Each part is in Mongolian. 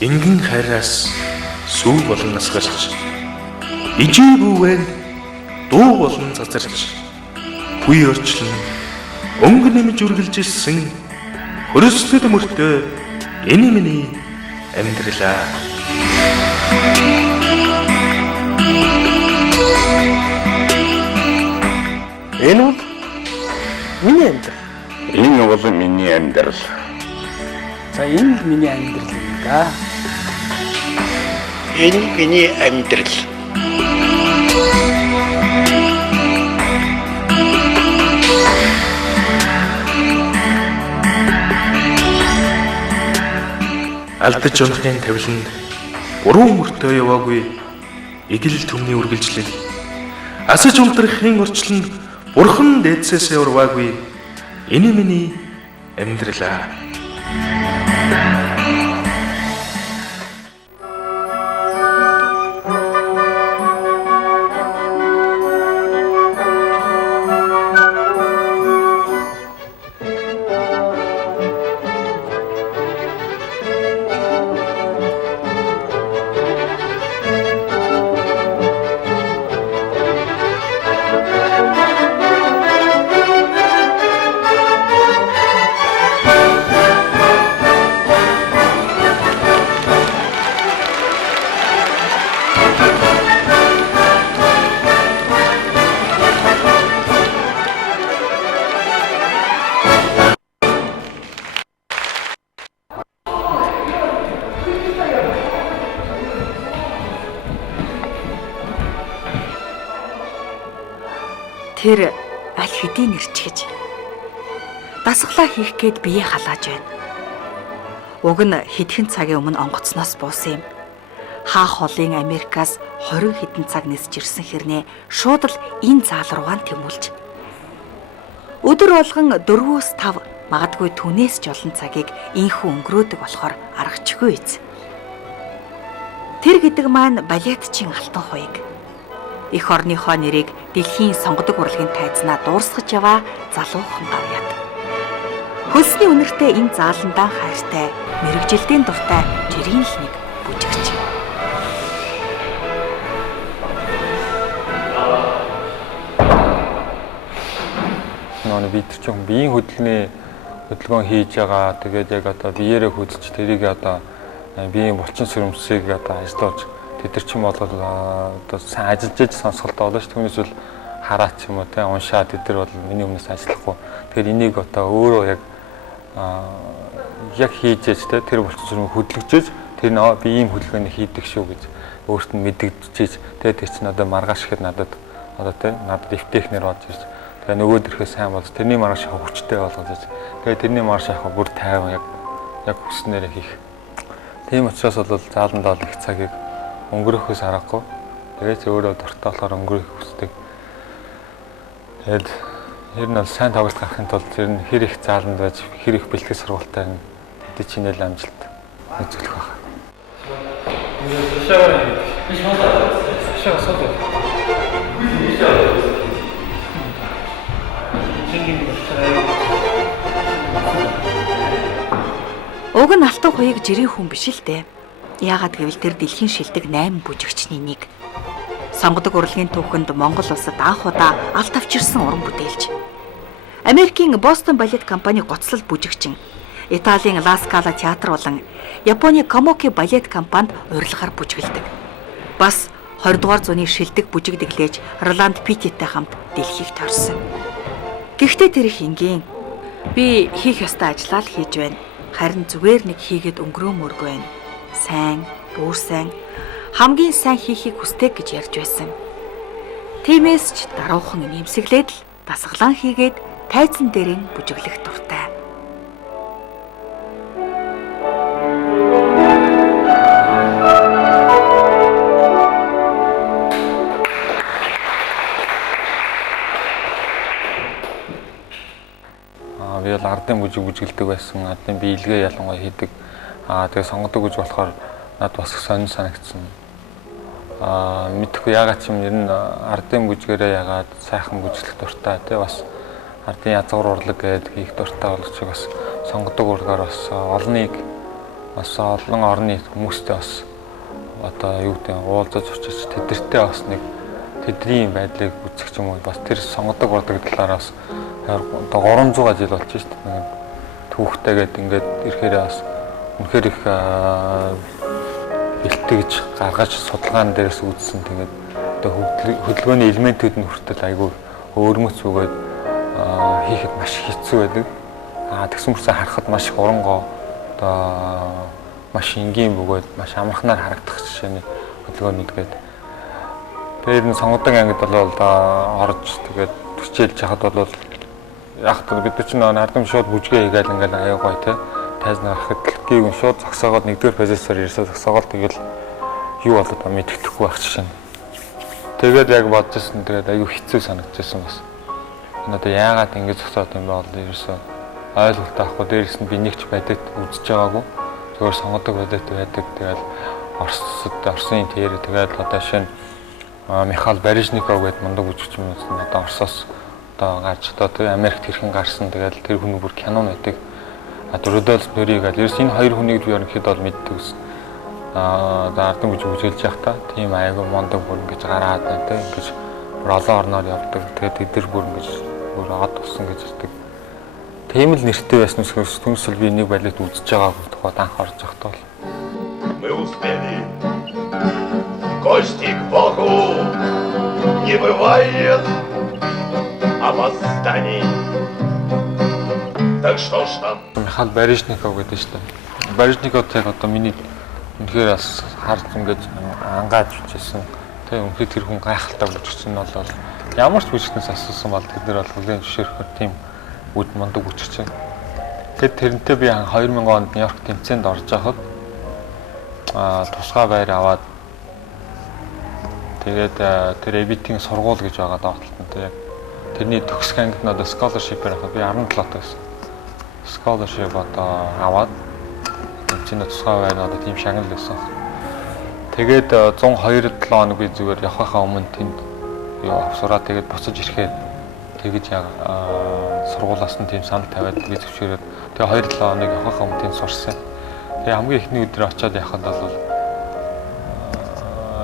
Энгэн хайраас сүү болон насгарч ижээгүүвэн дуу болон цацарч үе орчлон өнгө нэмж үргэлж ирсэн хөрсдөд мөртөө энэ миний амьдралаа. Энэ бол миний амьдрал. Энэ бол миний амьдрал. За энэ л миний амьдрал юм да. Энэ миний амьдрал. Алдаж унахын тавиланд буруу мөртөө яваагүй игэл түмний үргэлжлэл асаж унтрахын орчлонд бурхан дээдсээс урваагүй энэ миний амьдралаа. Тэр аль хэдийн нэрчгэж дасглаа хийх гээд бие халааж байна. Уг нь хэдхэн цагийн өмнө онгоцноос буусан юм. Хаах холын Америкаас 20 хэдэн цаг нисж ирсэн хэрнээ шууд л энэ заал руугаа тэмүүлж. Өдөр болгон 4-5 магадгүй түнээс ч олон цагийг инхүү өнгөрөөдөг болохоор аргачихгүй эз. Тэр гэдэг маань балетчин алтан хуйг. Эх орныхоо нэрийг дэлхийн сонгодог урлагийн тайзнаа дуурсгаж яваа залуухан гавьяд. Хөлсний үнэртэй энэ зааландаа хайртай, мэрэгжилтийн дуртай жирийн л нэг бүжигч. Нөө бид ч юм биеийн хөдөлгөөн хийж байгаа. Тэгээд яг одоо биеэрээ хөдөлж тэрийг одоо биеийн булчин сүрэмсийг одоо ажиллуулж тэд нар ч юм бол одоо сайн ажиллаж иж сонсголтоо олно ш. Түүнээс бол хараач юм уу те уншаа тэд нар бол миний өмнөөс ажиллахгүй. Тэгэхээр энийг одоо өөрөө яг хийж ээж те тэр булчин сүрмийг хөдөлгөж тэр би ийм хөдөлгөөнийг хийдэг шүү гэж өөрт нь мэдэгдчихэж те тэр чинь одоо маргааш ихэд надад одоо те надад эвтэхнэр болж ирж тэгээ нөгөө дөрхөө сайн болж тэрний маргааш авах хүчтэй болгож ирж тэгээ тэрний маргааш авах бүр тайван яг хүснээрээ хийх. Тийм учраас бол зааландаа их цагийг өнгөрөхөөс харахгүй. Тэгээд өөрөө дуртай болохоор өнгөрөх хүсдэг. Тэгэд ер нь бол сайн тоглолт гаргахын тулд ер нь хэр их зааланд байж хэр их бэлтгэл сургалтаар нь тэд чинэл амжилт үзүүлэх байна. Уг нь алтан хуйг жирийн хүн биш л дээ. Яагаад гэвэл тэр дэлхийн шилдэг 8 бүжигчний нэг. Сонгодог урлагийн түүхэнд Монгол улсад анх удаа алт авчирсан уран бүтээлч. Америкийн Бостон балет компани гоцлол бүжигчин. Италийн Ла Скала театр болон Японы Комоки балет компанид урилгаар бүжгэлдэг. Бас 20 дугаар зууны шилдэг бүжигдэглэж Роланд Питтитэй хамт дэлхийг тойрсон. Гэхдээ тэр их энгийн би хийх ёстой ажлаа л хийж байна. Харин зүгээр нэг хийгээд өнгөрөөмөргүй байна. Сайн, бүр сайн, хамгийн сайн хийхийг хүсдэг гэж ярьж байсан. Тиймээс ч даруухан нэмсэглээд л дасгалан хийгээд тайзан дээр нь бүжиглэх дуртай. Би л ардын бүжиглдэг байсан. Ардын биелгээ ялангуяа хийдэг. Тэгээ сонгодог гэж болохоор над бас сонир санагдсан. Мэдхгүй ягаад ч юм ер нь ардын бүжгээрээ ягаад сайхан бүжиглэх дуртай тий бас ардын язгуур урлаг гэдэг хийх дуртай болгоч бас сонгодог урлагаар бас олныг бас олон орны хүмүүстэй бас одоо юу гэдэг уулзаж очиж тэдэртэй бас нэг тэдний байдлыг үзэх юм уу бас тэр сонгодог урдаг талаараас одоо 300 жил болж шүү дээ. Нэг түүхтэйгээд ингээд ирэхээр бас үнэхээр их бэлтгэж гаргаж судалгаан дээрээс үзсэн. Тэгээд одоо хөдөлгөөний элементүүд нь хүртэл айгүй өөрмөц бөгөөд хийхэд маш хэцүү байдаг. Тэгсэн мөрсөө харахад маш их урангоо одоо маш энгийн бөгөөд маш амархнаар харагдах жишээний хөдөлгөөнүүд гээд. Тэгээд энэ сонгодог ангид бол орж тэгээд төчөөлж яхад бол яг та бид чинь наадам шууд бүжгээ хийгээл ингээл аяа гоё те тайзнаа харахад гэлгийг шууд зогсоогоод нэгдүгээр позициор ирсээ зогсоогоод тэгэл юу болоод мэддэхгүй байх жишээ. Тэгээд яг бодчихсон тэгээд аюу хэцүү санагдчихсан бас. Энэ одоо яагаад ингэж зогсоод юм бэ бол ерөөсөө ойлголт авахгүй дээрээс нь би нэгч байдаг үзэж байгаагүй. Зөвхөн сонгодог байдаг. Тэгээд Орсын тэр тэгээд одоо шинэ Михаил Барижников гэдэг мундаг жүжигч юм одоо Оросоос одоо гарч одоо тэр Америкт хэрхэн гарсан тэгээд тэр хүн бүр кинон байдаг. Рудольф Нури гэдэг ерөөс энэ хоёр хүнийг би ерөнхийдөө бол мэддэг ус. Одоо ардын бүж үзүүлж явах та тийм айгүй мундаг бүр ингэж гараад байна те ингэж бүр олон орноор явдаг. Тэгээд эдгээр бүр ингэж бүр од тусан гэж хэлдэг. Тийм л нэртэй байсан учраас түнсэл би нэг балет үзэж байгаагүй тухайд анх орж явахдаа бол. Мы успели. Гости к Богу не бывает опозданий. Так что ж там? Михаил Барижников гэдэг шүү дээ. Барижников яг одоо миний үнэхээр бас харж ингэж ангааж үзсэн. Тэгээ үнэхээр тэр хүн гайхалтай бүжигчин бол ямар ч бүжигчнээс асуусан бол тэд нар бол хүлээн зөвшөөрөх тийм үд мундаг бүжигчин. Тэгээд тэрнтэй би 2000 онд Нью-Йорк тэмцээнд орж байхад тусгай байр аваад тэгээд тэр эбитийн сургууль гэж байгаа доотлолтод яг тэрний төгсөх ангид надад scholarship-ээр аваад би 17 тагсан. Scholarship одоо аваад тэмцээний тусгай байр надад тийм шагнал байсан. Тэгээд 102-7 хоног би зүгээр явахаа өмнө тэнд юу авсураа тэгээд буцаж ирэхэд тэгэж яг сургуулаас нь тийм санал тавиад би зөвшөөрөөд тэгээд 2-7 хоног явахаа өмнө тэнд сурсан. Тэгээд хамгийн эхний өдөр очиод яхад бол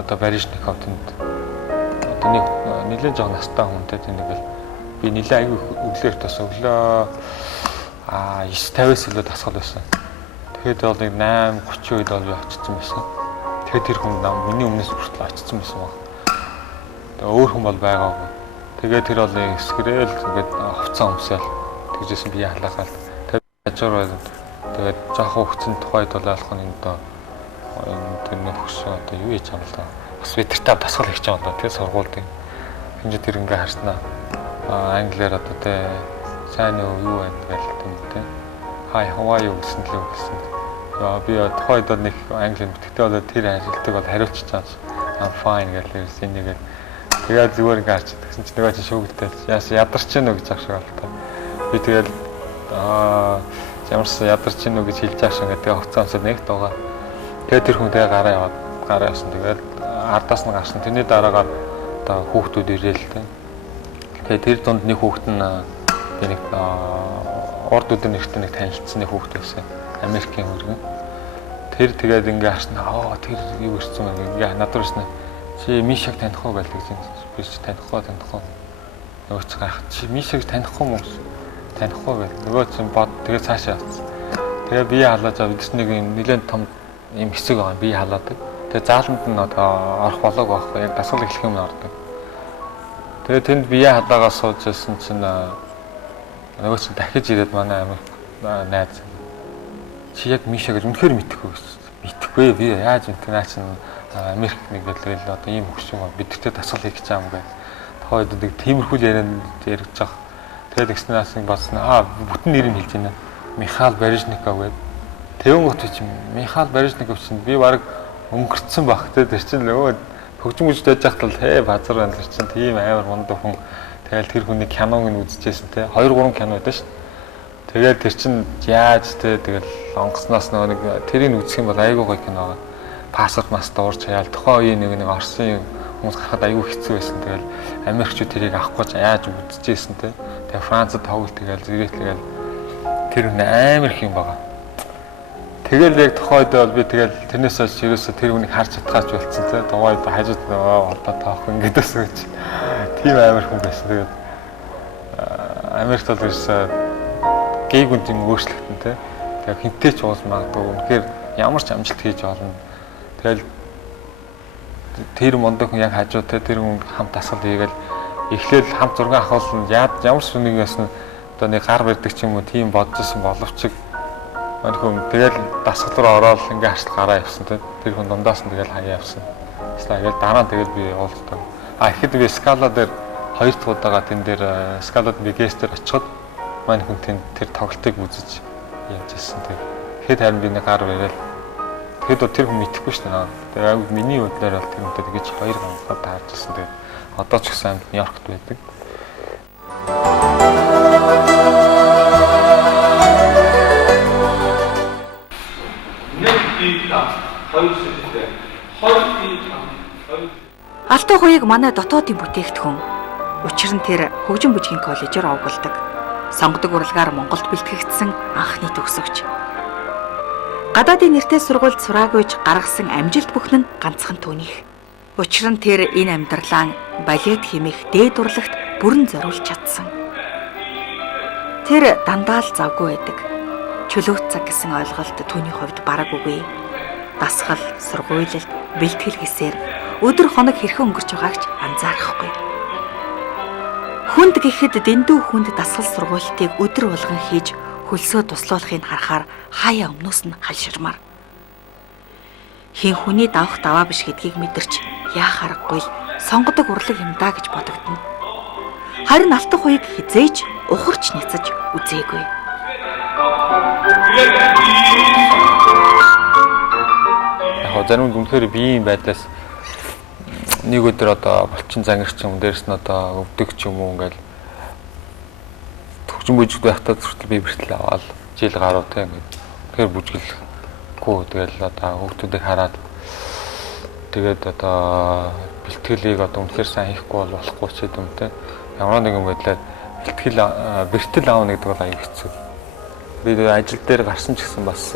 одоо Барижников тэнд одоо нэлээд жоо настай хүнтэй тэнд ингээл би нэлээд аягүй өглөөр тас өглөө 9:50-аас илүү дасгал байсан. Тэгээд бол 8:30 үед бол би очсон байсан. Тэгээд тэр хүн миний өмнөөс хүртэл очсон байсан баг. Тэгээд өөр хүн бол байгаагүй. Тэгээд тэр бол эсгэрэл тэгээд хувцас өмсөөл тэгжсэн би халаахал. Тэгээд хажуур байсан. Тэгээд жоохон хөвцөн тухайд бол алах нь энэ тэр нөхөс одоо юу хийж байгаа юм л бас витртаа дасгал хийж байгаа юм да. Тэгээд сургуульд хинж тэр ингээ харснаа англиар одоо тэ сайн юу байна гэл тэмтэй. Hi how are you гэсэн л үгсэн. Би тухайд бол нэг англи мэдтэй бол тэр хариултыг бол хариулчих чаас I'm fine гэж ирсэн нэгээд тэгээд зүгээр ингээ харч тэгсэн чинь нөгөө чинь шүүгдтэй яас ядарч гэнэ гэж ах шиг болтой. Би тэгээд ямарсан ядарч гэнэ гэж хэлж байгаа шиг тэгээд хувцаансаа нэг дуугаа. Тэгээд тэр хүн тэгээ гараа явсан. Тэгээд ардаас нь гарсан. Тэрний дараагаар одоо хүүхдүүд ирээл тэ. Тэгээд тэр дунд нэг хүүхэд нь би нэг урд өдөр нэртэй нэг танилцсан нэг хүүхэд байсан. Америкийн хөргөн. Тэр тэгээд ингээ харснаа тэр юу ирсэн юм ингээ надад ирсэн. Чи Мишаг таних уу гэж хэлсэн. Би ч танихгүй. Нөгөө ч гайх. Чи Мишаг танихгүй юм уу? Танихгүй гэл. Нөгөө чинь бод тэгээд цаашаа явсан. Тэгээд бие халааж аваад нэг нэлээд том юм хэсэг байгаа. Бие халаадаг. Тэгээд зааланд нь одоо орох болоог байхгүй. Яг дасгал эхлэх юм ордог. Тэгээд тэнд бие халаагаа сууж байсан чинь нөгөө чинь дахиж ирээд манай найз чи яг Миша гэж үнэхээр мэдхгүй гэсэн. Мэдхгүй би яаж мэдэх наа чинь Америк нэг гэлээ л одоо ийм хөшөө бидэртээ дасгал хийх гэж байгаа юм гээд. Тохойд нэг тиймэрхүү яригдж байгаа. Тэгээд экснаас нэг бодсон бүтэн нэрийг хэлж байна. Михаил Барижников гэдэг. Тэвэн гот чи Михаил Барижников чинь би баг өнгөрцөн баг те тэр чинь нөгөө хөгжим үж дэж яхад л базар байна тэр чинь тийм амар мундаг хүн. Тэгэл тэр хүний киног нь үзчихсэн те 2-3 кино байдаг шүү. Тэгээд тэр чинь яаж те тэгэл онгоцноос нэг тэрийг үзэх юм бол айгүй гоё кино байгаа. Пассворд мас дуурч хаяал тухайн үеийн нэг Оросын хүмүүс гарахад айгүй хэцүү байсан. Тэгэл Америкчууд тэрийг авахгүй ч яаж үзчихсэн те. Тэгээ Францад тоглолт тэгэл зэрэг тэгэл тэр хүн амар их юм байгаа. Тэгэл яг тухайд бол би тэгэл тэрнээс хойш ерөөсө тэр хүнийг харж чадхаач болцсон те. Тухайд хажууд одоо тоох ингэдээс гэж. Тийм амар хүн байсан. Тэгээд Америкт бол ерөөсө гей гүнтийн өөрчлөлтөн те. Тэгээд хинтээ ч уус магадгүй. Үнэхээр ямар ч амжилт хийж болно. Тэгэл тэр мондог хүн яг хажууд те тэр хүн хамт дасгал хийгээл эхлээл хамт зураг авахулна ямар ч үнийг ясна одоо нэг гар барьдаг ч юм уу тийм бодчихсон боловч хүн тэгэл дасгал руу ороод ингээ харцал гараа явсан те тэр хүн дундаас нь тэгэл хаяа явсан. Тэгэл дараа нь тэгэл би уулздаг. Ихэд би скала дээр хоёр дахь удаага тэн дээр скалад би гестээр очиход маань хүн тэр тоглолтыг үзэж явж ирсэн. Тэгэхэд харин би нэг гар бариад тэгэхэд тэр хүн мэдэхгүй шүү дээ. Тэгээ миний бодлоор бол тэр хүнтэй тэгэж хоёр ганцаар таарч ирсэн. Тэгээд одоо ч гэсэн Нью-Йоркт байдаг. Алтан хуйг манай дотоодын бүтээгдэхүүн. Учир нь тэр хөгжин бүжгийн коллежээр овгуулдаг. Сонгодог урлагаар Монголд бэлтгэгдсэн анхны төгсөгч. Гадаадын нэртэй сургуульд сураагүйж гаргасан амжилт бүхэн нь ганцхан түүнийх. Учир нь тэр энэ амьдралаа балет хэмээх дээд урлагт бүрэн зориулж чадсан. Тэр дандаа л завгүй байдаг. Чөлөөт цаг гэсэн ойлголт түүний хувьд бараг үгүй. Дасгал, сургуйлалт, бэлтгэл гэсээр өдөр хоног хэрхэн өнгөрч байгааг ч анзаарахгүй. Хүнд гэхэд дэндүү хүнд дасгал сургуультыг өдөр болгон хийж хөлсөө туслуулахыг харахаар хаяа өмнөөс нь халширмаар. Хин хүний давах даваа биш гэдгийг мэдэрч яах аргагүй л сонгодог урлаг юм даа гэж бодогдно. Харин алтан хуйг хизээж ухарч няцаж үзээгүй. Яг зарим үнэхээр биеийн байдлаас нэг өдөр одоо булчин зангирчин дээрс нь одоо өвдөг ч юм уу ингээл төгжин бүжиг байхдаа зүртэл би бэртэл аваад жил гаруй те ингээд тэгэхээр бүжгэлгүй тэгэл одоо хүүхдүүдийг хараад тэгээд одоо бэлтгэлийг одоо үнэхээр сайн хийхгүй болохгүй ч гэдэм те ямар нэгэн байдлаар бэртэл аавна гэдэг бол аюу хэцүү. Би ажил дээр гарсан ч гэсэн бас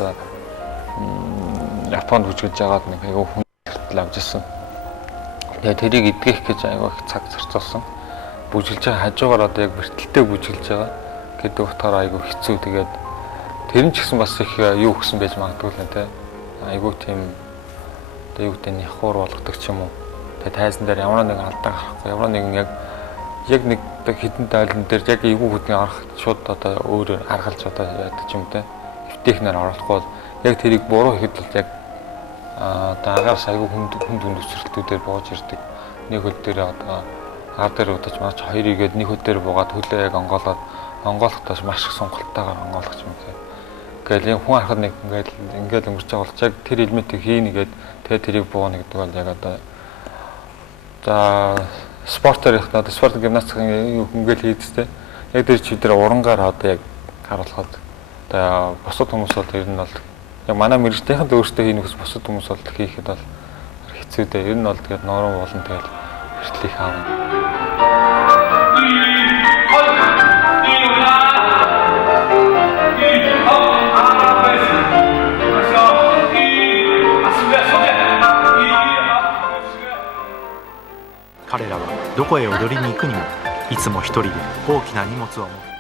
Японд бүжгэлж байгаад нэг аюу хүн бэртэл авч ирсэн. Тэгээ тэрийг эдгэх гэж аюу их цаг зарцуулсан. Бүжгэлж байгаа хажуугаар одоо яг бэртэлтэй бүжгэлж байгаа гэдэг утгаар аюу хэцүү. Тэгээд тэр нь ч гэсэн бас их юу өгсөн байж магадгүй л нэ. Аюу тийм одоо юу гэдэг нь хавар болгодог ч юм уу. Тэгээд тайзан дээр ямар нэгэн алдаа гарахгүй, ямар нэгэн яг нэг хідэн тайлан дээр яг эвгүй хөдний арах шууд одоо өөр аргалж одоо яадаг ч юм те. Эвтэхнэр оруулахгүй яг тэрийг буруу хийхэд бол яг одоо агаас аюу хүнд өсрэлтүүдээр бууж ирдэг. Нэг хөл дээр одоо ар дээр удаж маш хоёрыг гээд нэг хөл дээр буугаад хөлөө яг онгоолохдоос маш их сонголттойгоор онгоолгоч юм те. Гэхдээ хүн харахад нэг ингээд өнгөрч байгаа бол яг тэр элементийг хийнэ гээд тэгээ тэрийг бууна гэдэг бол яг одоо за спортоор ихтэй одоо спорт гимнастикийн хөнгөл хийдтэй. Яг тэр чигээр урангаар одоо яг харуулхад одоо бусад хүмүүс бол ер нь бол яг манай мэрэгчдийнхэн л өөрсдөө хийх нүс бусад хүмүүс бол хийхэд бол хэцүү дээ. Ер нь бол тэгээд ноорон болон тэгээд бэртлийг аавна.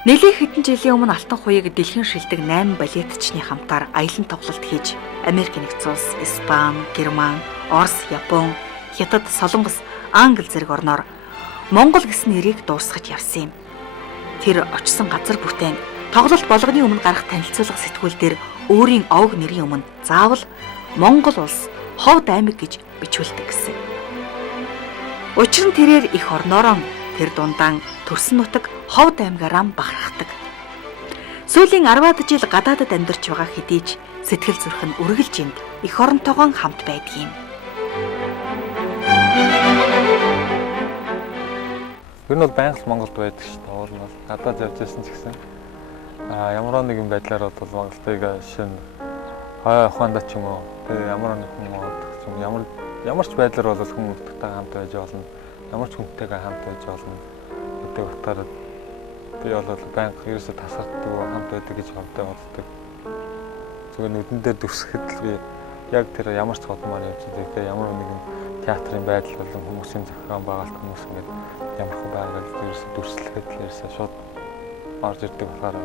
Нэлээд хэдэн жилийн өмнө алтан хуйг дэлхийн шилдэг 8 балетчны хамтаар аялан тоглолт хийж Америк нэгдсэн улс, Испани, Герман, Орос, Япон, Хятад, Солонгос, Англи зэрэг орноор Монгол гэсэн нэрийг дуусгаж явсан юм. Тэр очсон газар бүтээн тоглолт болгоны өмнө гарах танилцуулга сэтгүүл дээр өөрийн овг нэрийн өмнө заавал Монгол улс, Ховд аймаг гэж бичүүлдэг гэсэн. Учир нь тэрээр их орноороо тэр дундаан төрсөн нутаг Ховд аймгаараа бахархдаг. Сүүлийн 10-аад жил гадаадад амьдарч байгаа хэдий ч сэтгэл зүрх нь үргэлж энд их оронтойгоо хамт байдгийм. Ер нь бол байнга Монголд байдаг шүү дээ. Уул нь гадаад явж байсан ч гэсэн ямар нэгэн байдлаар бол Монголыг шинэ ухаандаа ч юм уу тэгээ ямар нэгэн ч юм ямар ч байдлаар бол хүн нутагтайгаа хамт байж болно. Ямар ч хүнтэйгээ хамт байж болно. Гэдэг утгаараа би бол байнга ерөөсө тасгарддаг хамт байдаг гэж хөвдөө боддог. Зүгээр нүдэн дээр дүрсэхэд л би яг тэр ямар ч цодмаар явж байгаа. Тэгээ ямар нэгэн театрын байдал болон хүмүүсийн зохион байгуулалт хүмүүс ингээд ямар хэн байгаад ерөөсө дүрслэхэд л ерөөсө шууд орж ирдэг болохоор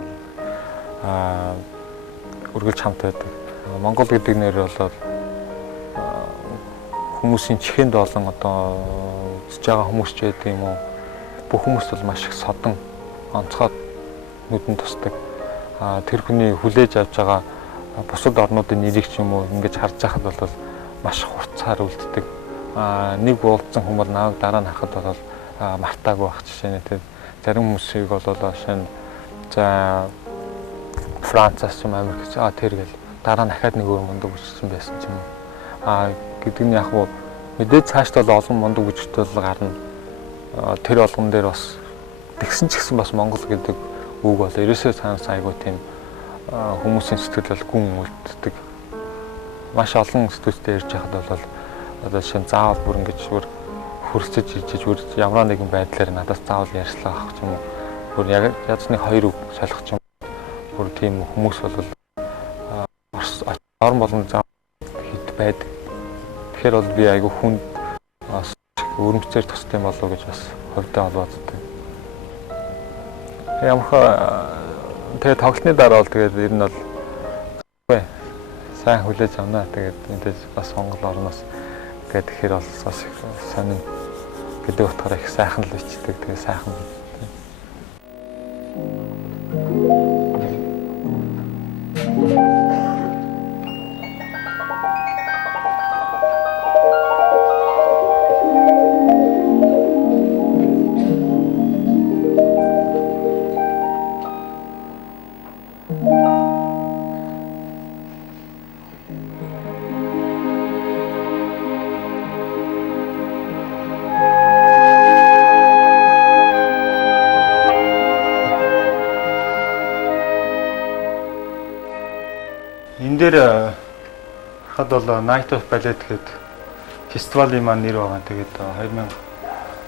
үргэлж хамт байдаг. Монгол гэдэг нэр бол хүмүүсийн чихэнд болон одоо үзэж байгаа хүмүүс ч гэдэг юм уу бүх хүмүүс бол маш их содон онцгой нүдэн тусдаг. Тэр хүний хүлээж авч байгаа бусад орнуудын нэрийг ч юм уу ингэж харж байхад бол маш хурцаар үлддэг. Нэг уулзсан хүмүүс нааг дараа нь харахад бол мартаагүй байх жишээ нь. Зарим хүмүүсийг бол жишээ нь за Францаас ч Америкч тэр гэл дараа нь дахиад нэг өөр мундаг үжигчин байсан ч юм уу. Гэдэг нь яг уу мэдээж цаашд бол олон мундаг үжигчтэй бол гарна. Тэр болгон дээр бас тэгсэн ч гэсэн бас Монгол гэдэг үг бол ерөөсөө цаанаас айгүй тийм хүмүүсийн сэтгэл бол гүн үлддэг. Маш олон сэтгүүлчтэй ярьж байхад бол одоо шинэ заавал бүр ингэж хөрсөж ижиж ямар нэгэн байдлаар надаас заавал ярьслаа авах ч юм уу. Бүр яг язны хоёр үг шалгах ч юм. Бүр тийм хүмүүс бол орон болон заавал хэд байдаг. Тэгэхээр бол би айгүй хүнд өрөмцөөр тустай болов гэж бас хөвдөө олооддаг. Тэгээ тоглолтны дараа бол тэгээд ер нь бол сайн хүлээж авнаа. Тэгээд мэдээж бас Монгол орноос тэгээд тэгэхээр бол бас их сонин гэдэг утгаараа их сайхан л ичдэг. Тэгээ сайхан. Энэ дээр хад бол Night of Ballet гэдэг фестивалийн маань нэр байгаа. Тэгээд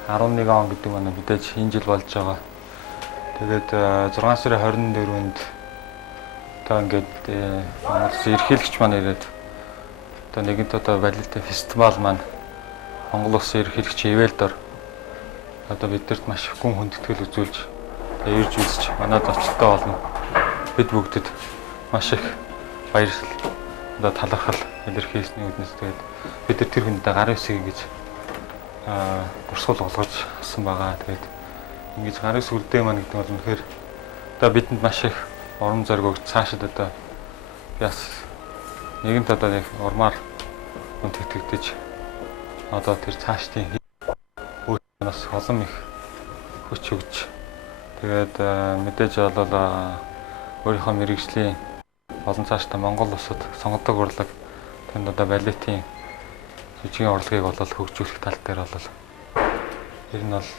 2011 он гэдэг маань мэдээж энэ жил болж байгаа. Тэгээд 6 сарын 24-нд одоо ингээд Монгол ерхийлэгч маань ирээд одоо нэгэнт одоо балет фестивал маань Монгол улсын ерхийлэгч Эвэлдор одоо бидэрт маш их гүн хүндэтгэл үзүүлж ирж үзэж манад очтой болно. Бид бүгдэд маш их баярлал одоо талархал илэрхийлсний үднэс тэгээд бид тэр хүндээ гарын үсгийг гэж урсгал болгож авсан байгаа. Тэгээд ингэж гарын үс үлдээ маань гэдэг бол үнэхээр одоо бидэнд маш их урам зориг өгч цаашид одоо яс нэгэнт одоо нэг урмаар үнтгэгдэж одоо тэр цаашдын нас олон их хүч өгч тэгээд мэдээж бол өөрийнхөө мэргэжлийн олон цаашдаа Монгол улсад сонгодог урлаг тэнд одоо балетийн жижигэн урлагийг бол хөгжүүлэх тал дээр бол ер нь бол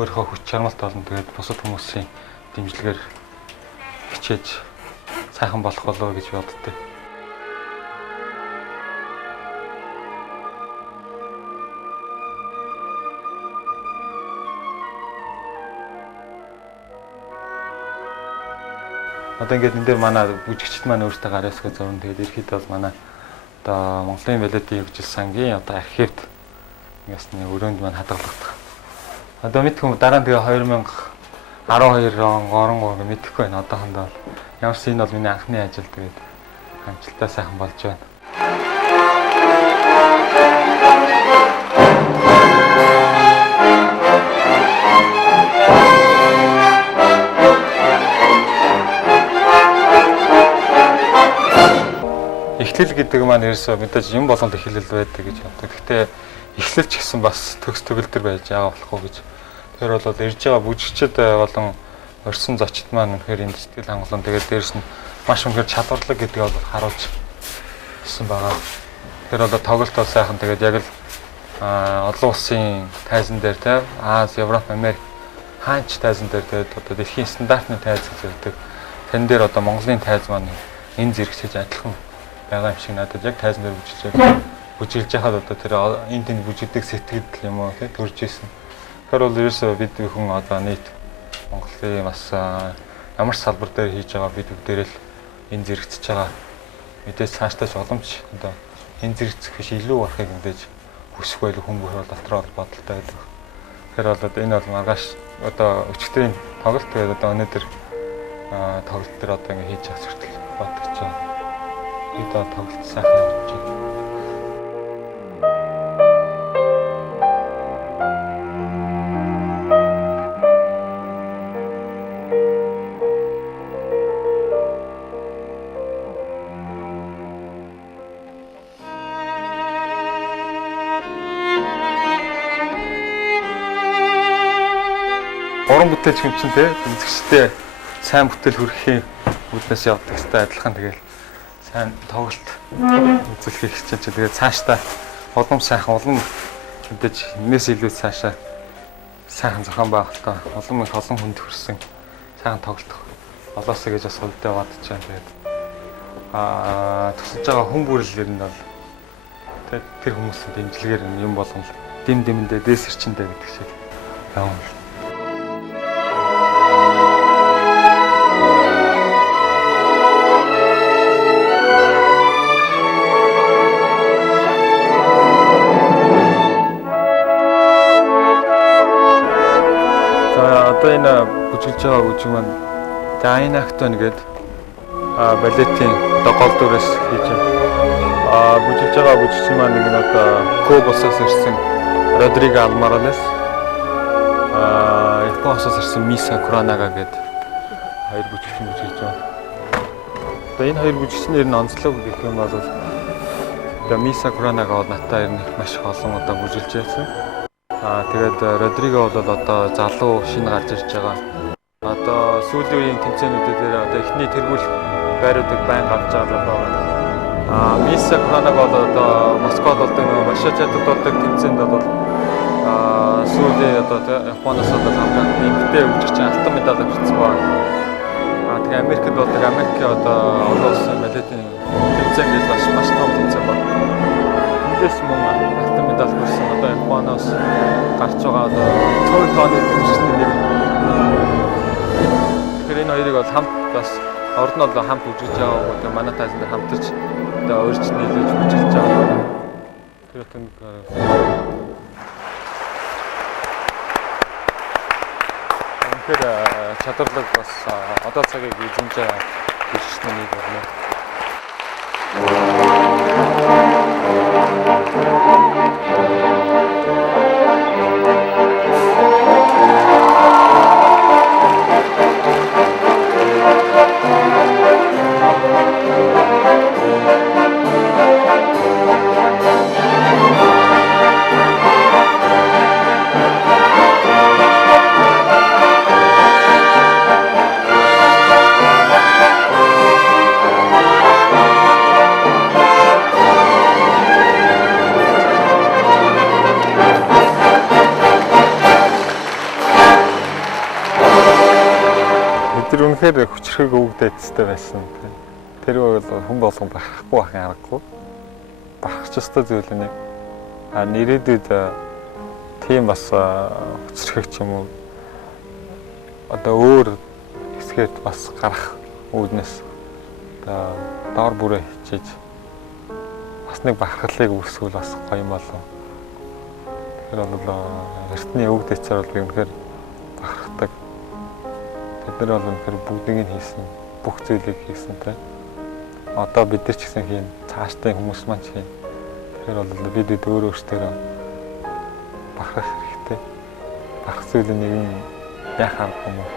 өөрийнхөө хүч чармалт болно. Тэгээд бусад хүмүүсийн дэмжлэгээр хичээж сайхан болох болов гэж боддог. Одоо ингээд энэ дээр манай бүжигчд маань өөртөө гарын үсгээ зурна. Тэгээд ерхэд бол манай одоо Монголын балетын хөгжил сангийн одоо архивд ингэсний өрөөнд маань хадгалагдах. Одоо мэдгүй дараа нь тэгээ 2012 он орон мэдхгүй байна. Одоохондоо ямар ч энэ бол миний анхны ажил. Тэгээд амжилттай сайхан болж байна. Эхлэл гэдэг маань ерөөсөө мэдээж юм болгонд эхлэл байдаг гэж боддог. Гэхдээ эхлэл ч гэсэн бас төгс төгөлдөр байж байгаа болох уу гэж. Тэр бол ирж байгаа бүжигчд болон орсон зочид маань үнэхээр энэ сэтгэл хангалуун тэгээд дээрэс нь маш үнэхээр чадварлаг гэдгийг бол харуулж ирсэн байгаа. Тэр бол тоглолт бол сайхан тэгээд яг л олон улсын тайзан дээр те Аз, Европ, Америк хаанч тайзан дээр тэгээд одоо дэлхийн стандартны тайз гэж байдаг. Тэн дээр одоо Монголын тайз маань энэ зэрэгцэж адилхан байгаа юм шиг надад яг тайзан дээр бүжиглж яхад одоо тэр энэ тэнд бүжигдэг сэтгэл юм уу тий төрж исэн. Тэр бол ерөөсөө бид хүн одоо нийт Монголын бас ямар салбар дээр хийж байгаа бид бүгдээрээ л энэ зэрэгцэж байгаа мэдээж цаашдаа боломж одоо энэ зэрэгцэх биш илүү гарахыг мэдээж хүсэх байл хүмүүс бол дотроо бодолтой байдаг. Тэгэхээр бол энэ бол маргааш одоо өчигдрийн тоглолт тэгээд одоо өнөөдөр тоглолт дээр одоо ингэ хийж явах хүртэл бодож байгаа. Одоо тоглолт сайхан явж байна. Уран бүтээлч хүн чинь те үзэгчтэй сайн бүтээл хүргэхийн үүднээс явдаг хэвээр адилхан тэгэл сайн тоглолт үзүүлэх гэж чинь тэгээд цаашдаа улам сайхан улам мэдээж энэс илүү цаашаа сайхан зохион байгуулалтаа улам их олон хүнд хүрсэн сайхан тоглолт болоосоо гэж бас хувьдаа бодож байна. Тэгээд тусалж байгаа хүн бүрлэлэр нь бол тэр хүмүүсийн дэмжлэгээр юм болгон дэм дэмэндээ дээс ирчэндээ гэдэг шиг явна. Одоо энэ бүжиглж байгаа үжиг маань Дайнактон гэдэг балетийн одоо гол дүрээс хийж байна. Бүжиглж байгаа бүжигч маань нэг нь одоо Кубасаас ирсэн Родриго Алморалес, Японоос ирсэн Миса Куранага гэдэг хоёр бүжигч бүжиглж байна. Одоо энэ хоёр бүжигчнэр нь онцлог гэх юм бол одоо Миса Куранага бол надтай ер нь маш их олон удаа бүжиглж байсан. Тэгээд Родриго бол одоо залуу шинэ гарч ирж байгаа. Одоо сүүлийн үеийн тэмцээнүүдээр одоо эхний тэргүүл байруудыг байн гарч байгаа байна. Миса Куранага бол одоо Москвад болдог нөгөө Машачатад болдог тэмцээнд бол сүүлийн одоо Японоос бол хамгийн нэмэгдээ өгч алтан медаль авчихсан байна. Тэгээ Америкт болдог Америкийн одоо олон улсын балетийн тэмцээн гэж маш том тэмцээн байна. Эндээс мөн алтан медаль хүрсэн одоо Японоос гарч байгаа одоо цөөн тооны тэмцээний нэг. Тэгэхээр энэ хоёрыг бол хамт бас орд нь бол хамт үжиж байгаа. Одоо манай тайзанд хамтарч одоо өөрч нийлүүлж үжиж байгаа. Тэр тэн тэр чадварлаг бас одоо цагийг эзэмж байгаа бүжигчний нэг байна. Тэр үнэхээр хүчрхэг өвгдөд хэвээр байсан. Тэр бол хүн болгон бахархгүй байхын аргагүй. Бахарч өстой зүйл нэг. Нэрээдүйд тийм бас хүчрхэг ч юм уу одоо өөр хэсгээд бас гарах үүднээс одоо доор бүрээ хичээж бас нэг бахархлыг үүсгүүл бас гоё юм болов. Тэгэхээр бол эртний өвгдөцээр бол үнэхээр бахархдаг. Бид нар бол үнэхээр бүгдийг нь хийсэн, бүх зүйлийг хийсэн те. Одоо бид нар ч гэсэн хийн, цаашдын хүмүүс маань ч хийн. Тэгэхээр бол бид өөр өөртөө бахарх хэрэгтэй. Бахарх зүйлийг нэг нь яах аргагүй юм.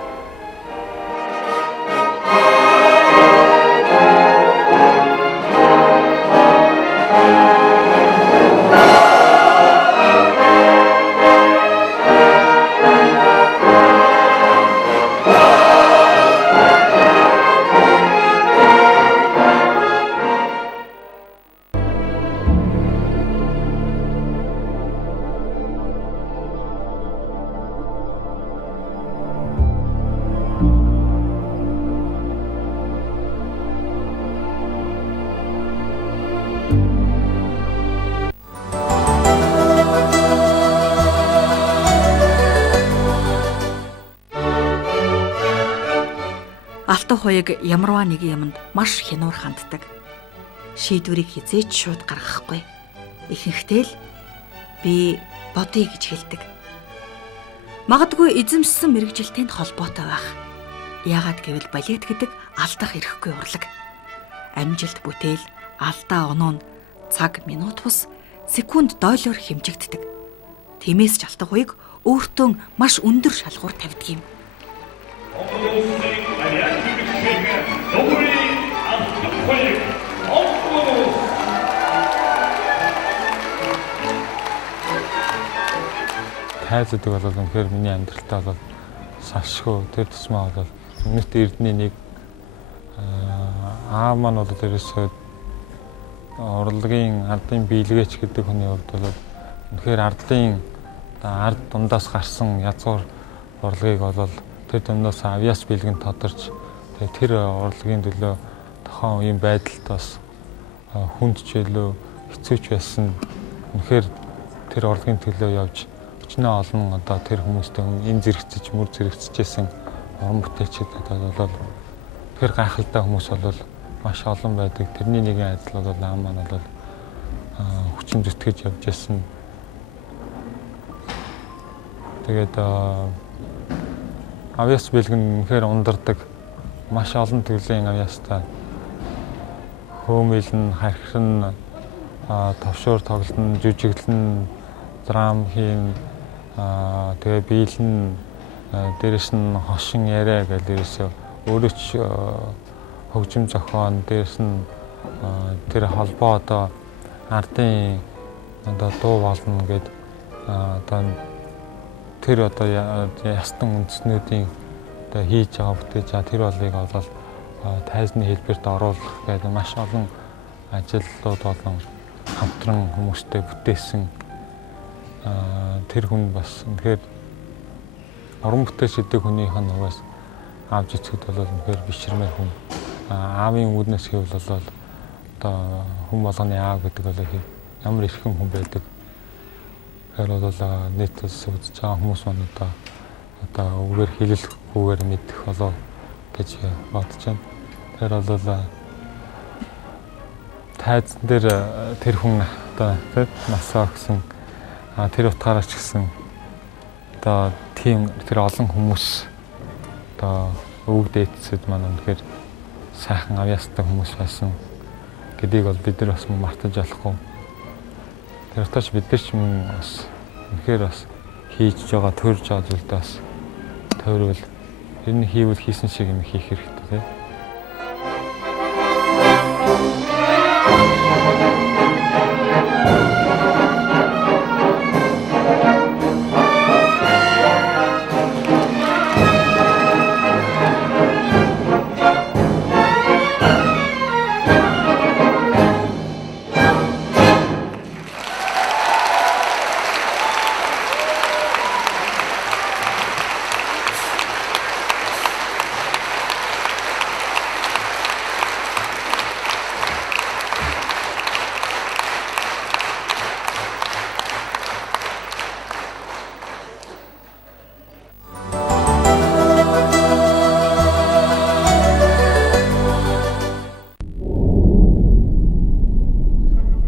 Алтан хуяг ямарваа нэгэн юмд маш хянуур ханддаг. шийдвэрийг хизээч шууд гаргахгүй. Ихэнхдээ л би бодъё гэж хэлдэг. Магадгүй эзэмшсэн мэрэгжилтэнд холбоотой байх. Яагаад гэвэл балет гэдэг алдах эрхгүй урлаг. Амжилт бүтээл, алдаа оноо нь цаг, минут бус секунд дойлоор хэмжигддэг. Тиймээс ч алдах үеиг өөртөө маш өндөр шалгуур тавьдаг юм. Тайздаг бол үнэхээр миний амьдралтаа бол салшгүй. Тэр тусмаа бол өмнөд эрдний нэг аав маань бол ерөөсөө урлагийн ардын биелгээч гэдэг хүний хувьд бол үнэхээр ардын ард дундаас гарсан язгуур урлагийг бол тэр дундаас авьяас бэлгэн тодорч тэр урлагийн төлөө тохон үеийн байдалд бас хүнд чөлөө хэцүүч байсан. Үнэхээр тэр урлагийн төлөө явж өчнөө олон одоо тэр хүмүүстэй энэ зэрэгцэж мөр зэрэгцэжсэн уран бүтээлчдэд бол тэр гайхалтай хүмүүс бол маш олон байдаг. Тэрний нэгэн адил бол аав маань бол хүчин зүтгэж явж байсан. Тэгээд авьяас бэлгэн үнэхээр ундардаг. Маш олон төрлийн авьяастай хөөмөлн, хархирн, товшуур тоглолтон, жүжиглэн, драм хийн, тэгээ биелэн, дээрэс нь хошин яриа гэл ерөөсөө өөрөө ч хөгжим зохион, дээрэс нь тэр холбоо одоо ардын одоо дуу болно гэд одоо тэр одоо ястан үндэснүүдийн одоо хийж байгаа бүтээж байгаа тэр болыг бол тайзны хэлбэрт оруулах гэдэг маш олон ажиллууд болон хамтран хүмүүстэй бүтээсэн тэр хүн бас үнэхээр уран бүтээлч гэдэг хүнийх нь угаас аав жицгэд бол үнэхээр бишрмээр хүн. Аавын үүднээс хэвэл бол одоо хүн болгоны аав гэдэг бол ямар эрхэм хүн байдаг. Тэгэхээр бол нийтээс үзэж байгаа хүмүүс маань одоо үгээр хэлэлхгүйгээр мэдэх болоо гэж бодож байна. Тэр бол тайзан дээр тэр хүн одоо тэр насаа өгсөн тэр утгаараа ч гэсэн одоо тийм тэр олон хүмүүс одоо өвөг дээдсэд маань үнэхээр сайхан авьяастай хүмүүс байсан гэдгийг бол бид нар бас мартаж болохгүй. Тэр утгаарч бид нар ч бас үнэхээр бас хийж байгаа төрж байгаа зүйлдээ бас тойрвол ер нь хийвэл хийсэн шиг юм хийх хэрэгтэй тийм.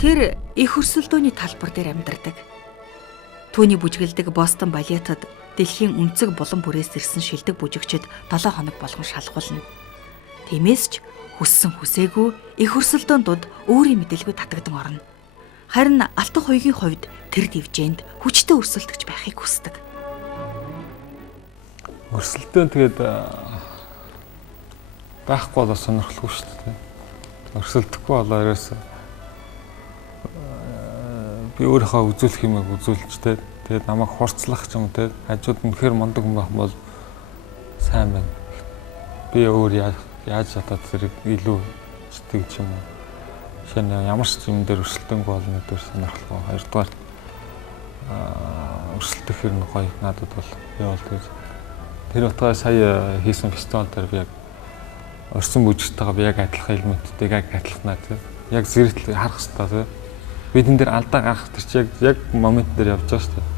Тэр их өрсөлдөөний талбар дээр амьдардаг. Түүний бүжгэлдэг Бостон балетад дэлхийн өнцөг булан бүрээс ирсэн шилдэг бүжигчид 7 хоног болгон шалгуулна. Тиймээс ч хүссэн хүсээгүй их өрсөлдөөндүүд өөрийн мэдээлгүй татагдан орно. Харин Алтан хуйгийн хувьд тэр дивжээнд хүчтэй өрсөлдөгч байхыг хүсдэг. Өрсөлдөөн тэгээд байхгүй болоо сонирхолгүй шүү дээ. Өрсөлдөхгүй болоо ерөөсөө би өөрийнхөө үзүүлэх юмыг үзүүлж тэгээд намайг хурцлах ч юм те хажууд нь хэр мондөг хүн байх бол сайн байна. Би өөр яаж чадаад зэрэг илүү зүтгэж ч юм уу. Шинэ ямар ч юм дээр өрсөлдөөнгүй болно гэдэг сонирхолтой. Хоёрдугаар өрсөлдөх хэрэг нь гоё надад бол би бол тэр утгаараа сая хийсэн фестивал дээр би яг орсон бүжигтэйгээ би яг адилхан элементүүдийг яг адилхнаа те яг зэрэгтэл харах хэрэгтэй те. Бид энэ дээр алдаа гарах тэр чи яг момент дээр явж байгаа шүү дээ.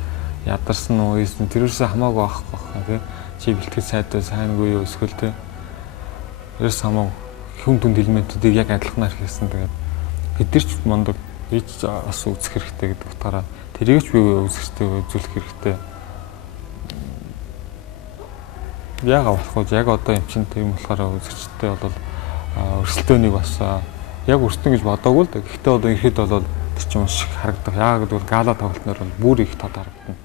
Ядарсан уу, ийсэн тэрөөсөө хамаагүй байхгүй тий. Чи бэлтгэл сайдтай сайнгүй юу эсвэл тий. Ерөөс хамаагүй хүн түнд элементүүдийг яг адилханаар хийсэн. Тэгээд хэдэрч мундаг ич бас үзэх хэрэгтэй гэдэг утгаараа тэрийг ч би үзүүлэх хэрэгтэй. Яг авахгүй яг одоо юм чинь тийм болохоор үзэгчтэй бол өрсөлдөөнийг бас яг өрсөлдөн гэж бодоогүй л да. Гэхдээ одоо ихэд бол тэр чинь маш их харагдах. Яагаад гэвэл гала тоглолтноор бол бүр их тод харагдана.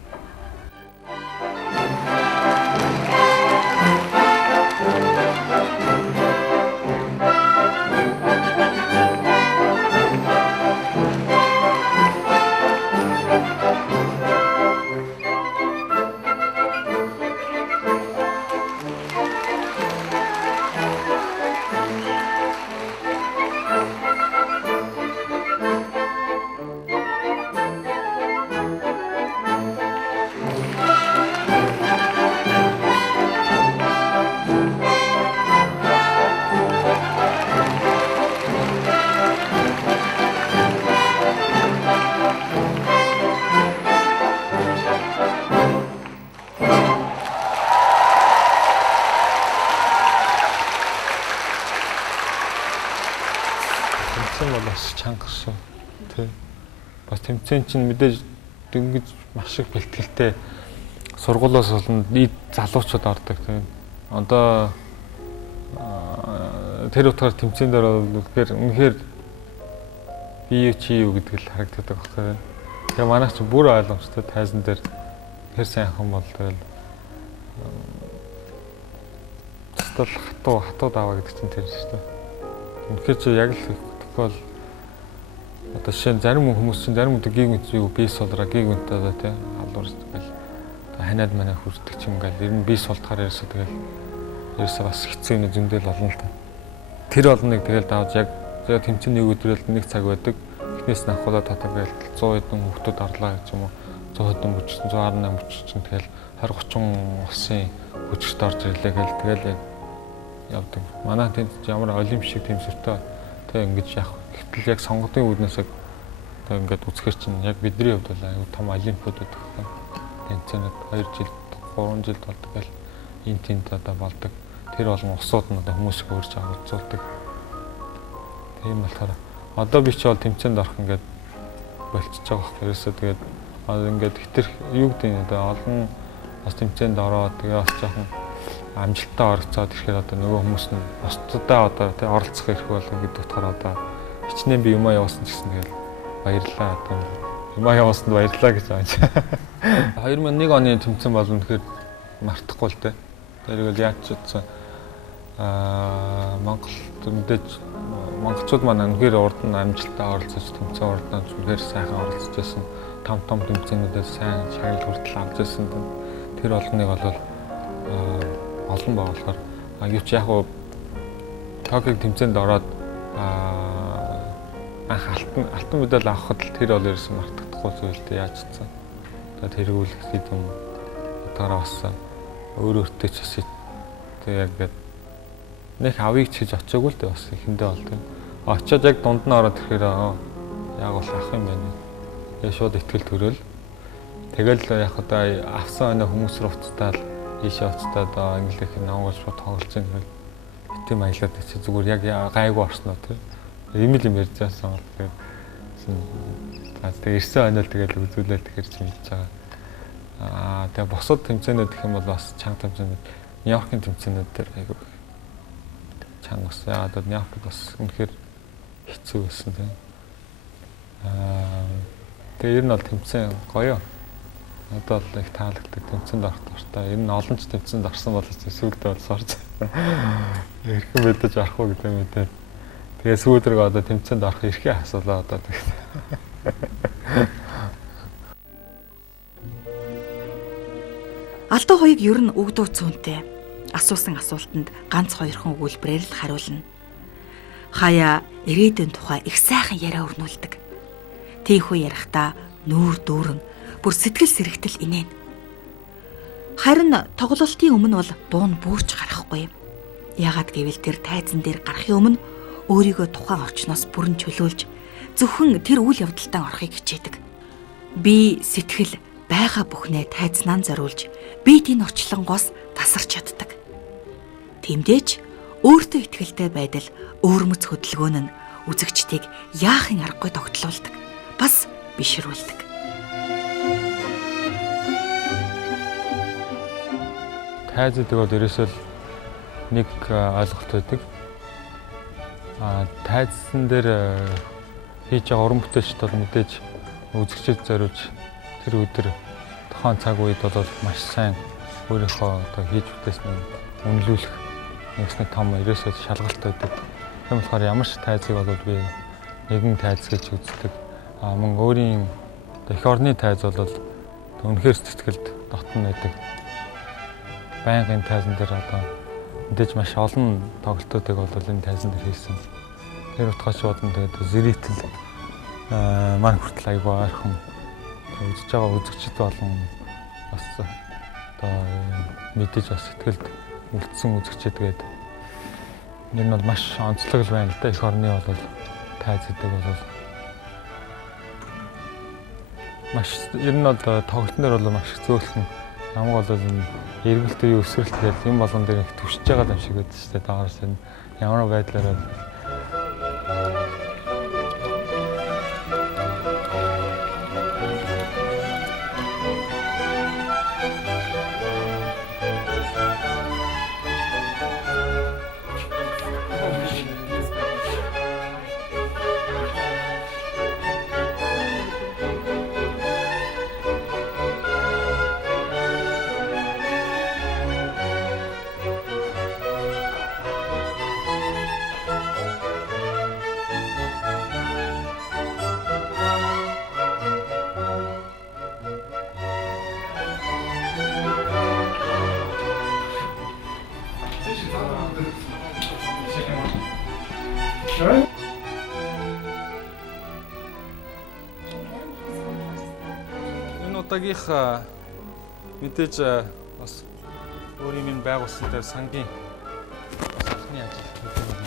Чанга шүү. Тэ. Бас тэмцээн чинь мэдээж дөнгөж маш их бэлтгэлтэй сургуулиас болон нийт залуучууд ордог тийм. Одоо тэр утгаар тэмцээн дээр бол үнэхээр бие чи юу гэдэг л харагддаг байна. Тэгээ манайх ч бүр ойлгомжтой тайзан дээр тэр сайн хүн бол тэгэл хатуу даваа гэдэг чинь тэр шүү дээ. Үнэхээр чи яг л бол одоо шинэ зарим хүмүүс чинь зарим үдэг гиг үнтэй бие сулраа гиг үнтэй одоо тий алуурс тэгэл ханаад манай хүрдэг ч юм гээл ер нь бие сулдахаар ерөөсө тэгэл ерөөсө бас хэцүү нэг зөндөл болно л та. Тэр олныг тэгэл давж яг тэмцээний өдрөөл нэг цаг байдаг. Эхнээс нь авахудаа татагаал 100 хэдэн хүүхдүүд орлоо гэж юм уу 100 хэдэн бүчсэн 118 бүчсэн тэгэл 20-30 усын бүчгт орж ирлээ гэл тэгэл яг явдаг. Манай тэнд ямар олимпик тэмцээртэй тэг ингэж яах. Гэтэл яг сонгодын үүднээс яг одоо ингээд үзэхэр чинь яг бидний хувьд бол аюу том олимпиад байдаг. Тэнцэнэд 2 жил 3 жил болдог гэл энэ тэнд одоо болдог. Тэр болон усууд нь одоо хүмүүсийг өөрч авалцуулдаг. Тийм болохоор одоо би ч бол тэмцээнд орох ингээд болчихж байгаа хэрэг. Ерөөсөө тэгээд ингээд хэтэр юу гэдэг нь одоо олон бас тэмцээнд ороод тэгээ бас жоохон амжилттай оролцоод ирэхээр одоо нөгөө хүмүүс нь бусдаа одоо тий оролцох эрх болгох гэдэг утгаараа одоо хичнээн би юмаа явуулсан ч гэсэн тэгэл баярлалаа одоо юмаа явуулсанд баярлалаа гэж байна. 2001 оны тэмцээн бол үнэхээр мартахгүй л дээ. Тэрийг яаж ч утсан Монголд мэдээж монголчууд маань үнэхээр урд нь амжилттай оролцож тэмцээн урдаа үнэхээр сайхан оролцож байсан. Том тэмцээнүүдээс сайн шагнал хүртэл авч байсан. Тэр болгоныг бол олон болохоор юу ч яг уу Токиог тэмцээнд ороод анх алтан медаль авахд л тэр бол ерөөсөн мартагдахгүй зүйлтэй яаж чадсан. Одоо тэргүүлэх гэдэг юм. Одоороо бас өөртөө ч бас тэг яг нэг авыг ч гэж очиагүй л дээ бас ихэндээ бол тийм. Очиод яг дунд нь ороод ирэхээр яг бол авах юм байна. Тэгээ шууд ихтгэл төрөөл. Тэгэл яг одоо авсан өнөө хүмүүс рүү уцтаал ийшээ уцтаад инглих навгаж шууд тоглож байгаа. Тийм аялаад чи зүгээр яг гайгүй орсноо тийм. Ийм л юм ярьж байсан бол тэгээд ирсэн онол тэгээд үзүүлээд тэгэхэр чи мэдж байгаа. Тэгээ босод тэмцээнүүд гэх юм бол бас чанга тэмцээнүүд Нью-Йоркийн тэмцээнүүд дээр айгүй чанга бас яагаад Нью-Йоркд бас үнэхээр хэцүү байсан тийм. Тэгээ ер нь бол тэмцээн гоё. Одоо л их таалагддаг тэмцээнд орох дуртай. Ер нь олон ч тэмцээнд орсон бол сүүлдээ бол сорж. Эрхэн мэдэж орох уу гэдэг мэдээ. Тэгээ сүүлдрэг одоо тэмцээнд орох эрхээ асуулаа одоо тэгээд. Алдаа хоёуг ер нь өгдөө цөөнтэй. Асуусан асуултанд ганц хоёрхан өгүүлбэрээр л хариулна. Хаяа ирээдүйн тухай их сайхан яриа өрнүүлдэг. Тийхүү ярихдаа нүүр дүүрэн бүр сэтгэл сэрэгтэл инээн. Харин тоглолтын өмнө бол дуун бүрч гарахгүй. Яагаад гэвэл тэр тайзан дээр гарахын өмнө өөрийгөө тухайн орчноос бүрэн чөлөөлж зөвхөн тэр үйл явдалтаа орохыг хичээдэг. Би сэтгэл байгаа бүхнээ тайзнаа зориулж би тийм орчлонгоос тасарч чаддаг. Тиймдээч өөртөө итгэлтэй байдал өөрмөц хөдөлгөөн нь үзэгчдийг яахын аргагүй тогтлуулдаг. Бас бишрүүлдэг. Тайз гэдэг бол ерөөсөө нэг ойлголт байдаг. Тайзсан дээр хийж байгаа уран бүтээлчд бол мэдээж үзэгчд зориулж тэр өдөр тухайн цаг үед бол маш сайн өөрийнхөө одоо хийж бүтээснийг үнэлүүлэх нэгсний том ерөөсөө шалгалт байдаг. Тийм болохоор ямар ч тайзыг бол би нэгэн тайз гэж үздэг. Мөн өөрийн эх орны тайз бол үнэхээр сэтгэлд дотн байдаг. Байнгын тайзан дээр одоо мэдээж маш олон тоглолтуудыг бол энэ тайзан дээр хийсэн. Тэр утгаач бодсон тэгээд зэрэгтэл маань хүртэл айгүй ойрхон үзэж байгаа үзэгчд болон бас одоо мэдээж бас сэтгэлд үлдсэн үзэгчд гээд энэ нь бол маш онцлог л байна л да. Эх орны бол тайз гэдэг бол маш ер нь бол тоглолтын дээр бол маш зөөлхөн намайг бол энэ эргэлт үе өсрэлт гэдэг юм болгон дээр их түшиж байгаа юм шиг байдаг шүү дээ. Даагаас энэ ямар байдлаар энэ удаагийнх мэдээж бас өөрийн минь байгуулсан дээр сангийн бас анхны ажил гэдэг нь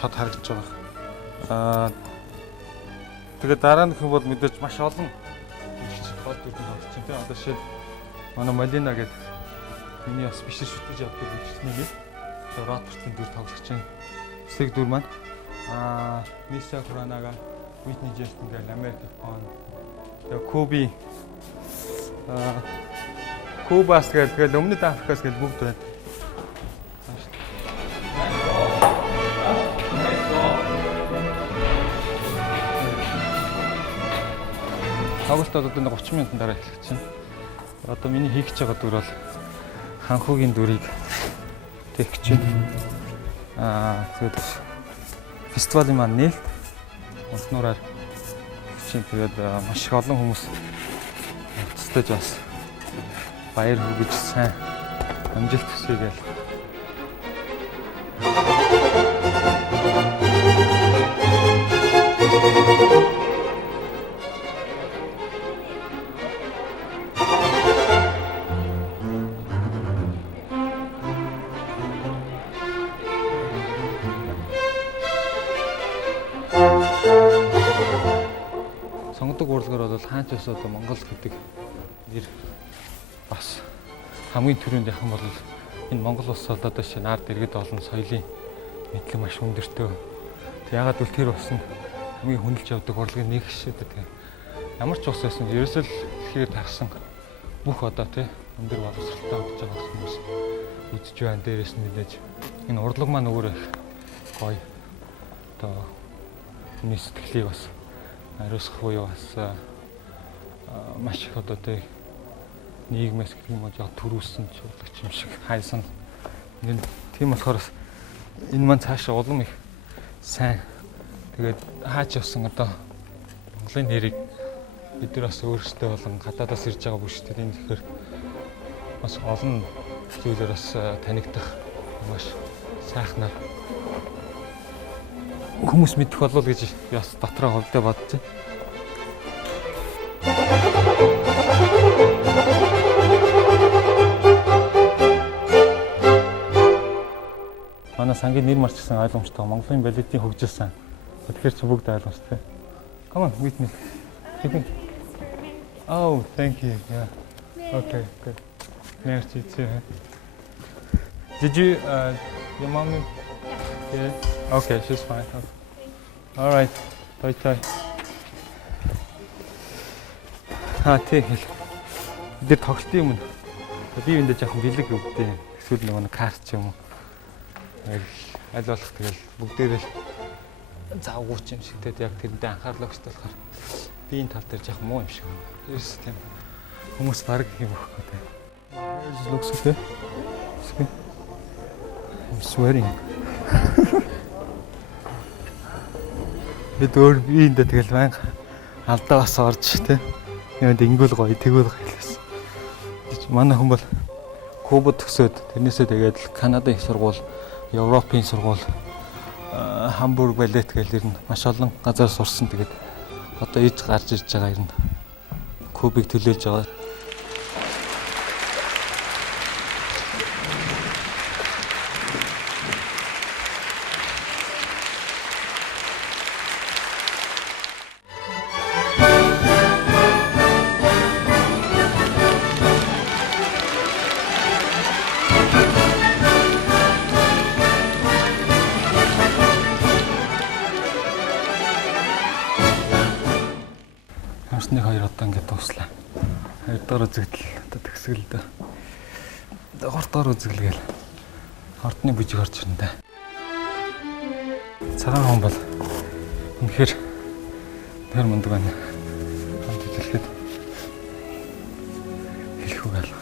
тод харагдаж байгаа. Тэгээд дараа нь гэх бол мэдээж маш олон гол дүрмэн тоглож байна. Одоо жишээ манай Малина гэдэг миний бас бишэр шүтгэж явдаг үйлчлэний нэг Роттердын дүр тоглож байна. Эсрэг дүр маань Миса Хуранага, Whitney Houston гэх Америк фон. Тэгээ Коби Кубас гэдэг өмнөд Африкаас гэл бүгд байна. Тоглолт одоо 30 минутын дараа эхлэх чинь. Одоо миний хийх гэж байгаа дүр бол ханхугийн дүрийг тех гэж байна. Тэгээд фестивалийн маань нээлт унтнуураар чинь тэгээд маш их олон хүмүүс тусдаж бас баяр хүргэж сайн амжилт хүсье гээл. Сонгодог урлагаар бол хаач бас одоо Монгол гэдэг нэр бас хамгийн түрүүнд явах юм бол энэ Монгол улс бол одоо шинэ ард иргэд олон соёлын мэдлэг маш өндөртэй. Тэг ягаад гэвэл тэр бас хамгийн хүндэлж явдаг урлагийн нэг шүү дээ. Ямар ч ус байсан ерөөсөө л ихээр тарсан бүх одоо тий өндөр боловсралтай удаж байгаа хүмүүс үзэж байна. Дээрээс нь мэдээж энэ урлаг маань өөрөө их гоё одоо хүний сэтгэлийг бас ариусгах буюу бас маш их одоо тий нийгмээс гэх юм уу яг төрүүлсэн чуулгач юм шиг хайсан. Энэ тийм болохоор энэ маань цаашаа улам их сайн тэгээд хаач явсан одоо Монголын нэрийг бид нар бас өөрсдөө болон гадаадаас ирж байгаа бүштэй тийм тэгэхээр бас олон зүйлээр бас танигдах маш сайхнаар хүмүүс мэдэх болов гэж бас дотроо хөвдөө бодож байна. Манай сангийн нэр марч гэсэн ойлгомжтой Монголын балетын хөгжилсэн. Тэгэхээр чи бүгд ойлгомжтой. Come on, meet me. Oh, thank you. Yeah. Okay, good. Merci too. Did you your mom? Yeah. Okay, she's fine. Okay. Alright. Той. Тийм хэл. Бид тоглолтын өмнө би эндээ жоохон бэлэг өгдөө. Эсвэл нэг карт ч юм уу. Аль болох тэгэл бүгдээрээ завгууч юм шиг тэгээд яг тэрэндээ анхаарлаа өгсөд болохоор би энэ тал дээр жоохон муу юм шиг. Ерөөс тийм хүмүүс баг юм өгөхгүй тийм. Looks okay. I'm sweating. Бид өөр эндээ тэгэл байнга алдаа бас орж тийм. Яагаад ингүүл гоё тэгвэл гоё лээс. Манай хүн бол Кубад төгсөөд тэрнээсээ тэгээд Канадын их сургууль, Европын сургууль, Хамбург балет гэл ирнэ. Маш олон газар сурсан. Тэгээд одоо ээж гарч ирж байгаа ирнэ. Кубыг төлөөлж байгаа. Хамсны хоёр одоо ингээд дуслаа. Хоёрдугаар үзэгдэл одоо төгсгөл дөө. Гуравдугаар үзэгдэл гээл ордны бүжиг орж ирнэ даа. Цагаан хүн бол үнэхээр тэр мундаг байна. Хамт хэлэхэд хэлэх үг алга.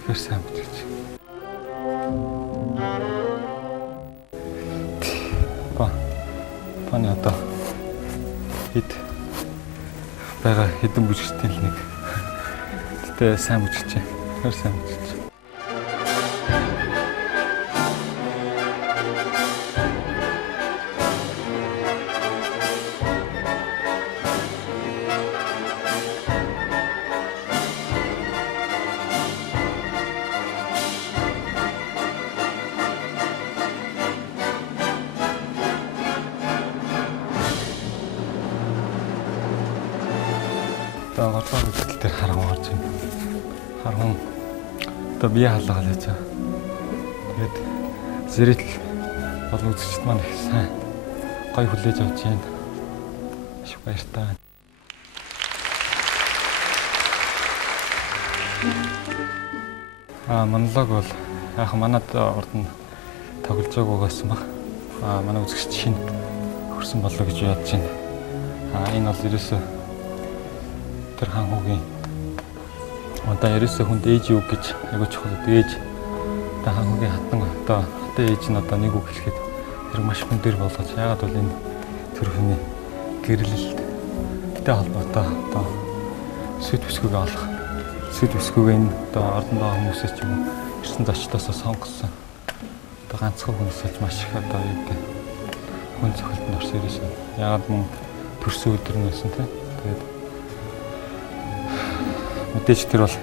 Тэгэхээр сайн бүжигч. Паны одоо хэд байгаа хэдэн бүжигчтэй л нэг. Гэтэ сайн бүжигч. Тэр сайн бүжигч. Одоо гол үзэгдэл дээр харган орж байна. Харган одоо бие халаагаа л яж байгаа. Тэгээд зэрэгтэл бол үзэгчд маань их сайн гоё хүлээж авч байна. Маш баяртай. Монолог бол яг манад урд нь тоглож байгааг байсан баг. Манай үзэгчд шинэ хөрсөн болоо гэж бодож байна. Энэ бол ерөөсөө тэр хаан хүүгийн одоо ерөөсөө хүнд ээж юу гэж айгуу чухал. Ээж одоо хаан хүүгийн хатан одоо ээж нь одоо нэг үг хэлэхэд тэр маш хүн дээр болгож яагаад бол энэ тэр хүний гэрэлтэй холбоотой одоо сүд бүсгүйг олох сүд бүсгүйг энэ одоо ордонд байгаа хүмүүсээс ч юм уу ирсэн зочдоосоо сонгосон одоо ганцхан хүнээс л маш их одоо юу гэдэг хүн цохилтонд орсон ерөөсөө яагаад мөн төрсөн өдөр нь байсан тийм. Тэгээд мэдээж тэр бол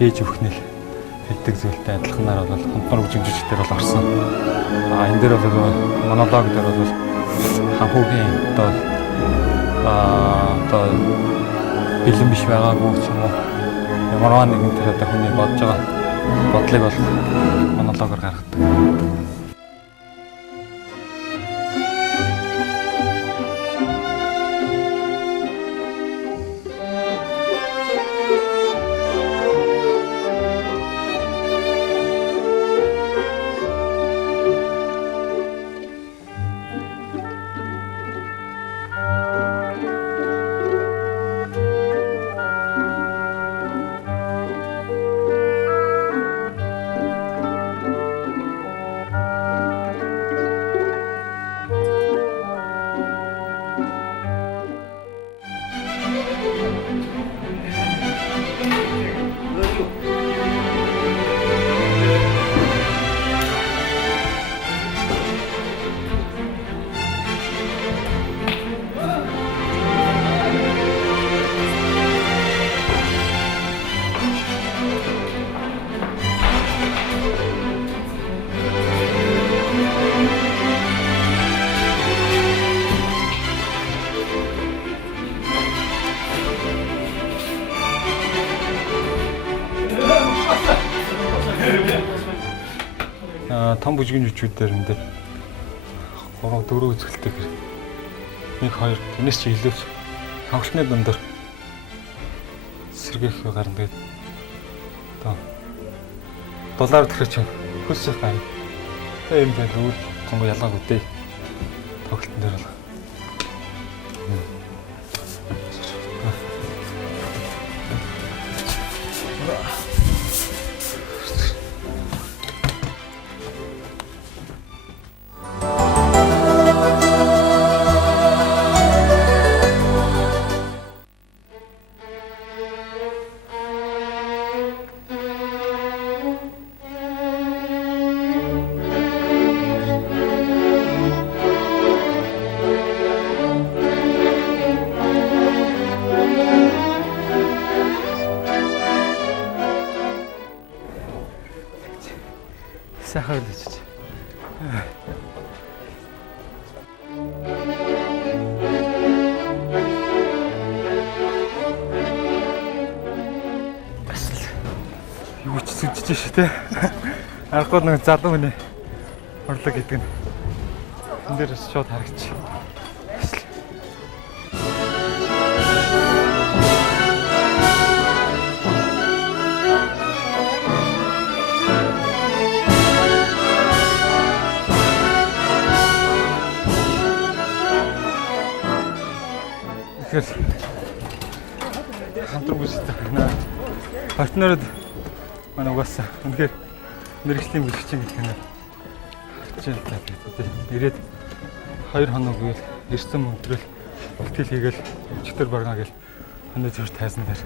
ээж өвхнөл хэлдэг зүйлтэй адилханаар бол хонтнор үжимжиж дээр бол орсон. Энэ дээр бол монолог дээр бол ханхуугийн одоо бэлэн биш байгаагүй ч юм уу ямарваа нэгэн тэр одоо хүний бодож байгаа бодлыг бол монологоор гаргадаг. Том бүжгийн жүжигчдээр энэ 3-4 үзэлтэй 1 2 тэрнээс чи илүүч хонхлны дундор сэргийх гарна гэдэг. Одоо доллар төрөх чинь хөлс байна. Тэгээ юм дээр үл зөнгө ялгаагүй дээ. Тоглолтын дээр бол. Сайхан л гэж. Бас л юу ч зүжиж шүү те. Аргагүй нэг залуу хүний орлог гэдэг нь энэ дээр шууд харагч. Хамтран бүсэлтэй байна. Партнерууд манай угаасаа үнэхээр мэрэгжлийн бэлэгчин гэх юм. Хичээлтэй гэдэг. Ирээд 2 хоног үйл ирсэн мөнгөрөл бүтгэл хийгээл өчтөр баргаа гэл өнөө зөрж тайсан дээр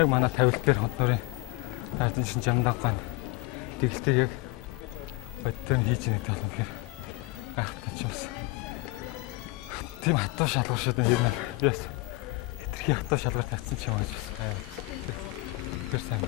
яг манай тавилт дээр хонтнорын ардын шин жамдангаан тэгэлтэй яг бодтон хийж нэгтэй болох юм хэрэг гайхалтай ч бас тийм хатуу шалгуур шууд юм байна. Яс хэтэрхий хатуу шалгуур тавьсан ч юм аа бас гайв. Тэр сайн.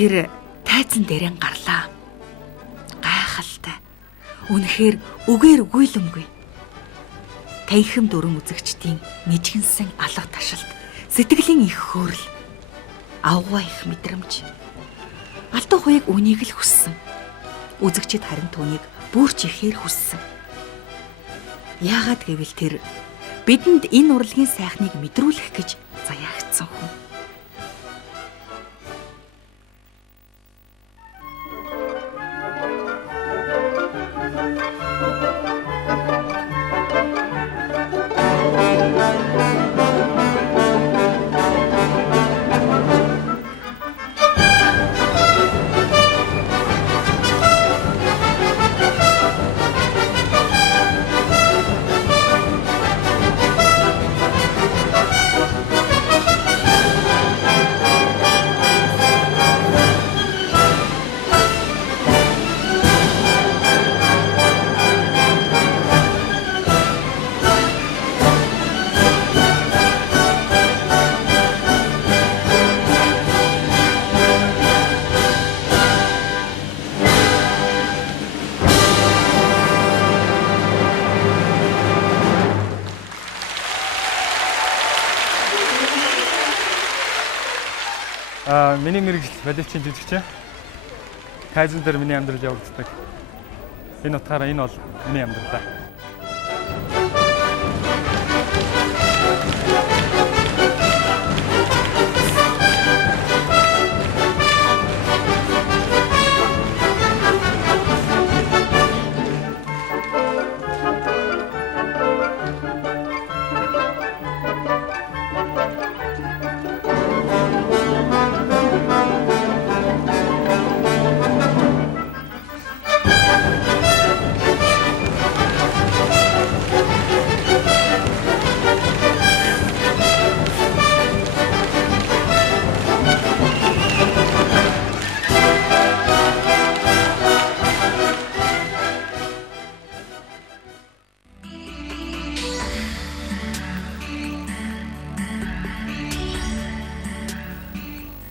Тэр тайзан дээрэн гарлаа. Гайхалтай. Үнэхээр үгээр үгүйлэмгүй. Танхим дүрэн үзэгчдийн нэжгэнсэн алга ташалт, сэтгэлийн их хөөрөл, авгаа их мэдрэмж. Алдаа хуйг үнийг л хүссэн. Үзэгчид харин түүнийг бүрч ихээр хүссэн. Яагаад гэвэл тэр бидэнд энэ урлагийн сайхныг мэдрүүлэх гэж заяагцсан хүн. Миний мэрэгжил балетчин жүжигч. Тайзан дээр миний амьдрал явагддаг. Энэ утгаараа энэ бол миний амьдралаа.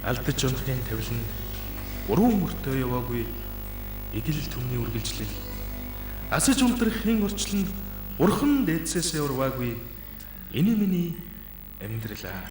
Алдаж унахын тавиланд уруу мөртөө яваагүй игэл түмний үргэлжлэл. Асаж унтрахын орчлонд бурхан дээдсээс урваагүй энэ миний амьдралаа.